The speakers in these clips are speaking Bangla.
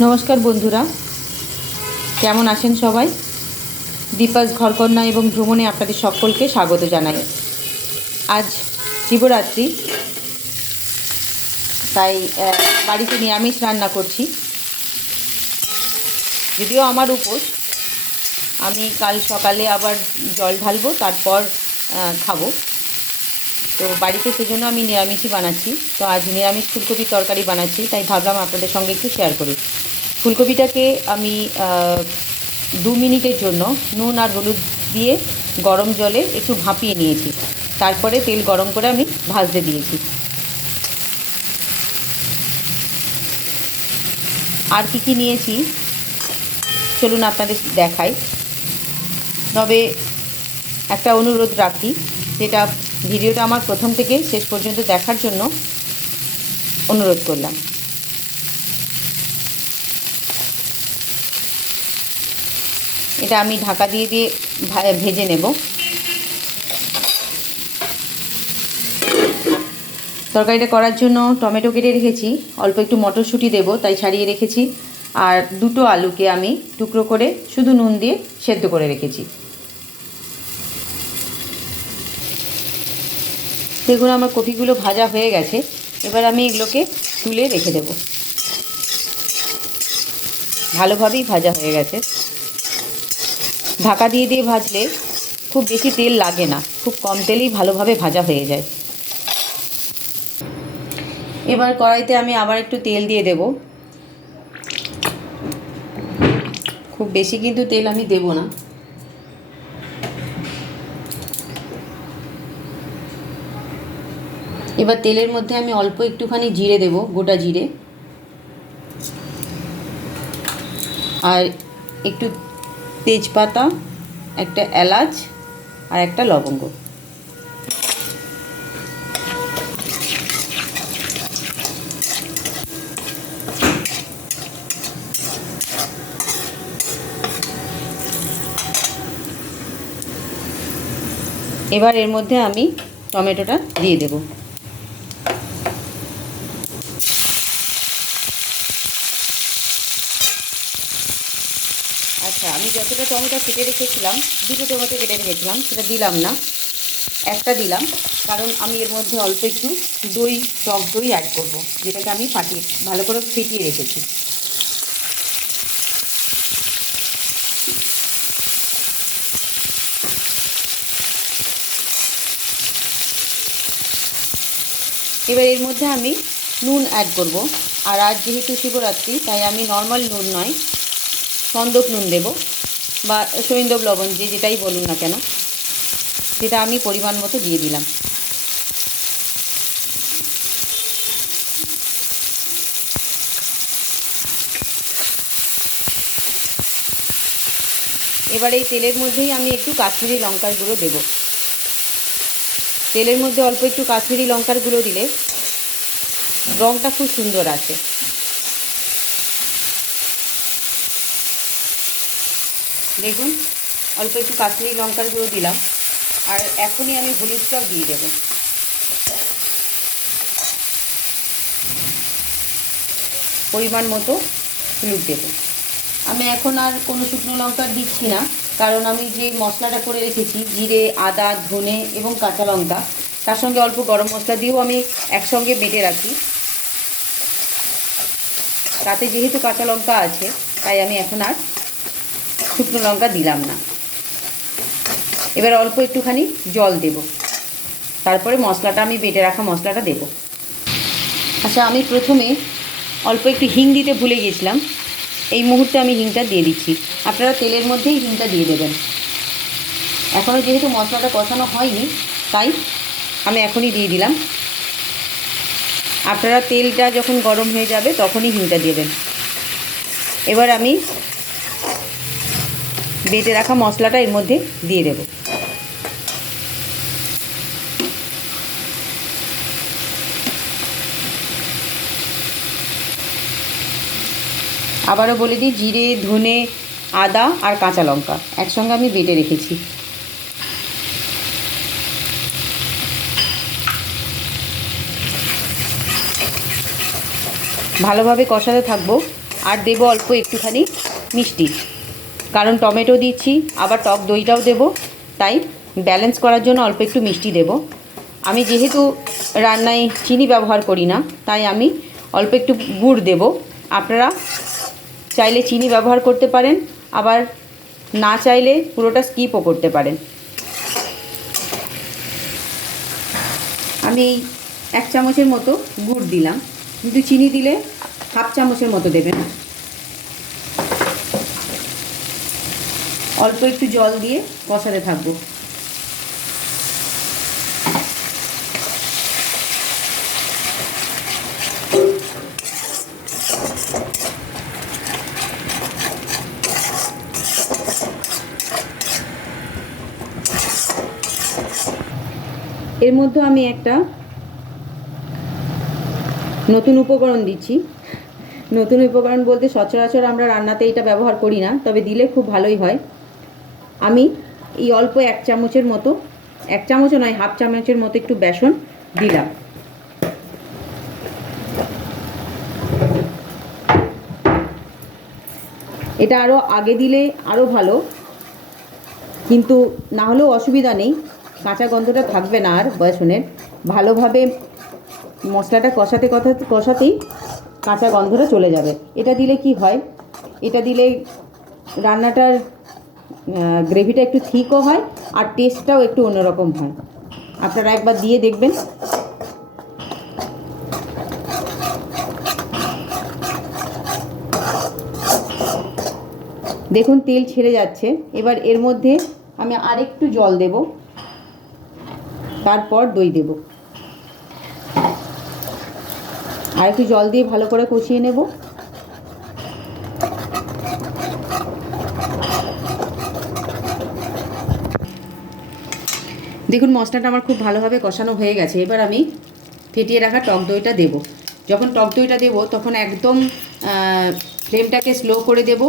নমস্কার বন্ধুরা। কেমন আছেন সবাই? দীপাস ঘরকন্যা এবং ভ্রমণে আপনাদের সকলকে স্বাগত জানাই। আজ শিবরাত্রি, তাই বাড়িতে নিরামিষ রান্না করছি। যদিও আমার উপোস, আমি কাল সকালে আবার জল ঢালবো, তারপর খাব। তো বাড়িতে সেজন্য আমি নিরামিষই বানাচ্ছি। তো আজ নিরামিষ ফুলকপির তরকারি বানাচ্ছি, তাই ভাবলাম আপনাদের সঙ্গে একটু শেয়ার করি। ফুলকপিটাকে আমি দু মিনিটের জন্য নুন আর হলুদ দিয়ে গরম জলে একটু ভাপিয়ে নিয়েছি। তারপরে তেল গরম করে আমি ভাজতে দিয়েছি। আর কী কী নিয়েছি? চলুন আপনাদের দেখাই। তবে একটা অনুরোধ রাখি, যেটা ভিডিওটা আমার প্রথম থেকে শেষ পর্যন্ত দেখার জন্য অনুরোধ করলাম। এটা আমি ঢাকা দিয়ে দিয়ে ভেজে নেব। তরকারিটা করার জন্য টমেটো কেটে রেখেছি। অল্প একটু মটরশুঁটি দেব, তাই ছাড়িয়ে রেখেছি। আর দুটো আলুকে আমি টুকরো করে শুধু নুন দিয়ে সেদ্ধ করে রেখেছি। দেখুন আমার কপিগুলো ভাজা হয়ে গেছে। এবার আমি এগুলোকে তুলে রেখে দেব। ভালোভাবেই ভাজা হয়ে গেছে। ঢাকা দিয়ে দিয়ে ভাজলে খুব বেশি তেল লাগে না, খুব কম তেলেই ভালোভাবে ভাজা হয়ে যায়। এবার কড়াইতে আমি আবার একটু তেল দিয়ে দেব। খুব বেশি কিন্তু তেল আমি দেব না। এবার তেলের মধ্যে আমি অল্প একটুখানি জিরে দেব, গোটা জিরে। আর একটু তেজপাতা, একটা এলাচ আর একটা লবঙ্গ। এবার এর মধ্যে আমি টমেটোটা দিয়ে দেবো। আমি যতটা টমেটো কেটে রেখেছিলাম, দুটো টমেটো কেটে রেখেছিলাম, সেটা দিলাম না। একটা দিলাম, কারণ আমি এর মধ্যে অল্প একটু দই, টক দই অ্যাড করব, যেটাকে আমি ফাটিয়ে, ভালো করে ফেটিয়ে রেখেছি। এবার এর মধ্যে আমি নুন অ্যাড করব। আর আজ যেহেতু শিবরাত্রি, তাই আমি নর্মাল নুন নয় সন্দক নুন দেব বা সৈন্দব লবণ যে যেটাই বলুন না কেন, সেটা আমি পরিমাণ মতো দিয়ে দিলাম। এবার এই তেলের মধ্যেই আমি একটু কাশ্মীরি লঙ্কার গুঁড়ো দেব। তেলের মধ্যে অল্প একটু কাশ্মীরি লঙ্কার গুঁড়ো দিলে রঙটা খুব সুন্দর আসে। দেখুন, অল্প একটু কাশ্মীরি লঙ্কার গুঁড়ো দিলাম। আর এখনই আমি হলুদ চপ দিয়ে দেবো। পরিমাণ মতো হলুদ দেবো। আমি এখন আর কোনো শুকনো লঙ্কা দিচ্ছি না, কারণ আমি যে মশলাটা করে রেখেছি, জিরে, আদা, ধনে এবং কাঁচা লঙ্কা, তার সঙ্গে অল্প গরম মশলা দিয়েও আমি একসঙ্গে বেটে রাখি। তাতে যেহেতু কাঁচা লঙ্কা আছে, তাই আমি এখন আর শুকনো লঙ্কা দিলাম না। এবার অল্প একটুখানি জল দেব। তারপরে মশলাটা, আমি বেটে রাখা মশলাটা দেব। আচ্ছা আমি প্রথমে অল্প একটু হিং দিতে ভুলে গেছিলাম এই মুহূর্তে আমি হিংটা দিয়ে দিচ্ছি। আপনারা তেলের মধ্যেই হিংটা দিয়ে দেবেন। এখনও যেহেতু মশলাটা কষানো হয়নি, তাই আমি এখনই দিয়ে দিলাম। আপনারা তেলটা যখন গরম হয়ে যাবে, তখনই হিংটা দেবেন। এবার আমি বেটে রাখা মশলাটা এর মধ্যে দিয়ে দেব। আবারও বলে দিই, জিরে, ধনে, আদা আর কাঁচা লঙ্কা একসঙ্গে আমি বেটে রেখেছি। ভালোভাবে কষাতে থাকব, আর দেবো অল্প একটুখানি মিষ্টি। কারণ টমেটো দিচ্ছি, আবার টক দইটাও দেবো। তাই ব্যালেন্স করার জন্য অল্প একটু মিষ্টি দেব। আমি যেহেতু রান্নায় চিনি ব্যবহার করি না, তাই আমি অল্প একটু গুড় দেব। আপনারা চাইলে চিনি ব্যবহার করতে পারেন, আবার না চাইলে পুরোটা স্কিপও করতে পারেন। আমি এক চামচের মতো গুড় দিলাম। কিন্তু চিনি দিলে হাফ চামচের মতো দেবেন। অল্প একটু জল দিয়ে কষাতে থাকব। এর মধ্যে আমি একটা নতুন উপকরণ দিচ্ছি। নতুন উপকরণ বলতে সচরাচর আমরা রান্নাতে এটা ব্যবহার করি না, তবে দিলে খুব ভালোই হয়। আমি এই অল্প এক চামচের মতো, এক চামচও নয়, হাফ চামচের মতো একটু বেসন দিলাম। এটা আরও আগে দিলে আরও ভালো, কিন্তু না হলেও অসুবিধা নেই, কাঁচা গন্ধটা থাকবে না আর বেসনের। ভালোভাবে মশলাটা কষাতে কথা, কষাতেই কাঁচা গন্ধটা চলে যাবে। এটা দিলে কি হয়? এটা দিলে রান্নাটার গ্রেভিটা একটু থিকও হয় আর টেস্টটাও একটু অন্যরকম হয়। আপনারা একবার দিয়ে দেখবেন। দেখুন, তেল ছেড়ে যাচ্ছে। এবার এর মধ্যে আমি আরেকটু জল দেব। তারপর দই দেব। আর একটু জল দিয়ে ভালো করে কষিয়ে নেব। দেখুন, মশলাটা আমার খুব ভালোভাবে কষানো হয়ে গেছে। এবার আমি ফেটিয়ে রাখা টক দইটা দেব। যখন টক দইটা দেব, তখন একদম ফ্লেমটাকে স্লো করে দেব।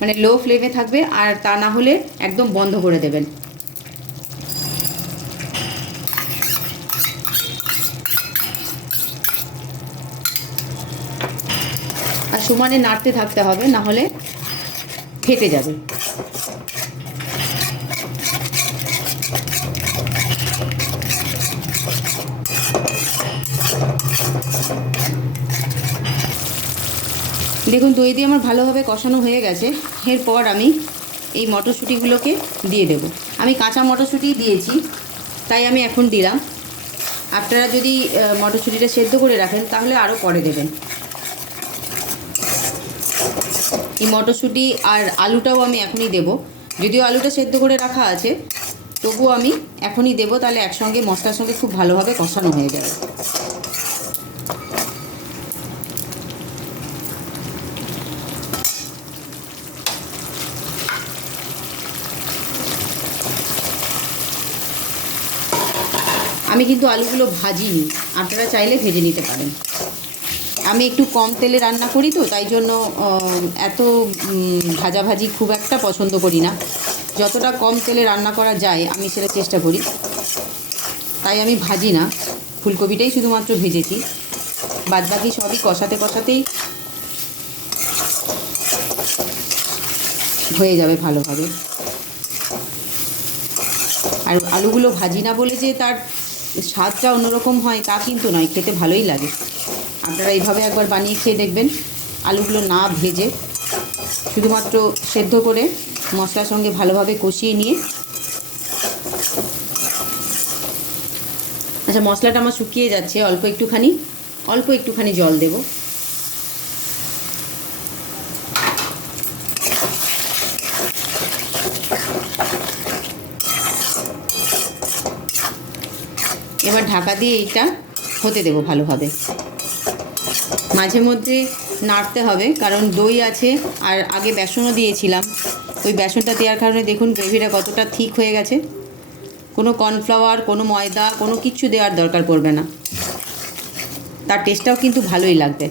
মানে লো ফ্লেমে থাকবে, আর তা না হলে একদম বন্ধ করে দেবেন। আর সমানে নাড়তে থাকতে হবে, না হলে ফেটে যাবে। দেখুন দই দিয়ে আমার ভালোভাবে কষানো হয়ে গেছে। এরপর আমি এই মটরশুঁটিগুলোকে দিয়ে দেব। আমি কাঁচা মটরশুঁটি দিয়েছি, তাই আমি এখন দিলাম। আপনারা যদি মটরশুঁটিটা সেদ্ধ করে রাখেন, তাহলে আরও পরে দেবেন। এই মটরশুঁটি আর আলুটাও আমি এখনই দেব। যদিও আলুটা সেদ্ধ করে রাখা আছে, তবুও আমি এখনই দেবো, তাহলে একসঙ্গে মশলার সঙ্গে খুব ভালোভাবে কষানো হয়ে যাবে। আমি কিন্তু আলুগুলো ভাজিনি, আপনারা চাইলে ভেজে নিতে পারেন। আমি একটু কম তেলে রান্না করি তো, তাই জন্য এত ভাজাভাজি খুব একটা পছন্দ করি না। যতটা কম তেলে রান্না করা যায়, আমি সেটা চেষ্টা করি। তাই আমি ভাজি না, ফুলকপিটাই শুধুমাত্র ভেজেছি। বাদবাকি সবই কষাতে কষাতেই হয়ে যাবে ভালোভাবে। আর আলুগুলো ভাজি না বলে যে তার স্বাদটা অন্যরকম হয়, তা কিন্তু নয়, খেতে ভালোই লাগে। আপনারা এইভাবে একবার বানিয়ে খেয়ে দেখবেন, আলুগুলো না ভেজে, শুধুমাত্র সেদ্ধ করে মশলার সঙ্গে ভালোভাবে কষিয়ে নিয়ে। আচ্ছা মশলাটা আমার শুকিয়ে যাচ্ছে, অল্প একটুখানি অল্প একটুখানি জল দেব। এবার ঢাকা দিয়ে এইটা হতে দেবো ভালোভাবে। মাঝে মধ্যে নাড়তে হবে, কারণ দই আছে আর আগে বেসনও দিয়েছিলাম। ওই বেসনটা দেওয়ার কারণে দেখুন গ্রেভিটা কতটা ঠিক হয়ে গেছে। কোনো কর্নফ্লাওয়ার, কোনো ময়দা, কোনো কিছু দেওয়ার দরকার পড়বে না। তার টেস্টটাও কিন্তু ভালোই লাগবে।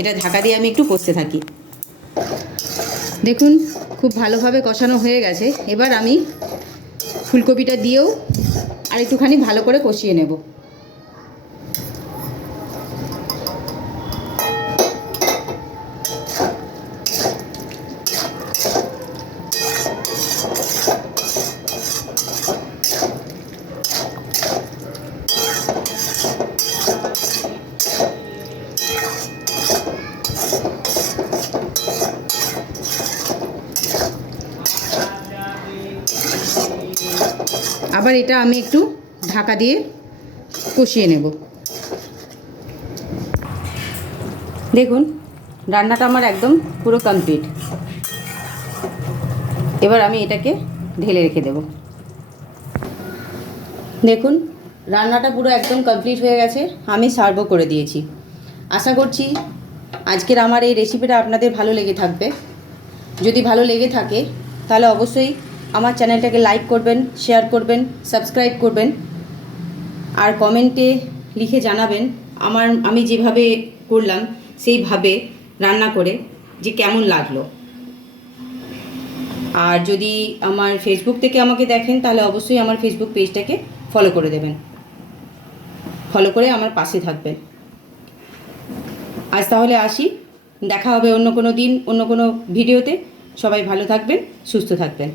এটা ঢাকা দিয়ে আমি একটু কষতে থাকি। দেখুন, খুব ভালোভাবে কষানো হয়ে গেছে। এবার আমি ফুলকপিটা দিয়েও আর একটুখানি ভালো করে কষিয়ে নেব। আবার এটা আমি একটু ঢাকা দিয়ে কষিয়ে নেব। দেখুন, রান্নাটা আমার একদম পুরো কমপ্লিট এবার আমি এটাকে ঢেলে রেখে দেব। দেখুন, রান্নাটা পুরো একদম কমপ্লিট হয়ে গেছে, আমি সার্ভও করে দিয়েছি। আশা করছি আজকের আমার এই রেসিপিটা আপনাদের ভালো লেগে থাকবে। যদি ভালো লেগে থাকে, তাহলে অবশ্যই আমার চ্যানেলটাকে লাইক করবেন শেয়ার করবেন সাবস্ক্রাইব করবেন, আর কমেন্টে লিখে জানাবেন আমার, আমি যেভাবে করলাম সেইভাবে রান্না করে যে কেমন লাগল। আর যদি আমার ফেসবুক থেকে আমাকে দেখেন, তাহলে অবশ্যই আমার ফেসবুক পেজটাকে ফলো করে দেবেন। ফলো করে আমার পাশে থাকবেন। আজ তাহলে আসি। দেখা হবে অন্য কোনো দিন, অন্য কোনো ভিডিওতে। সবাই ভালো থাকবেন, সুস্থ থাকবেন।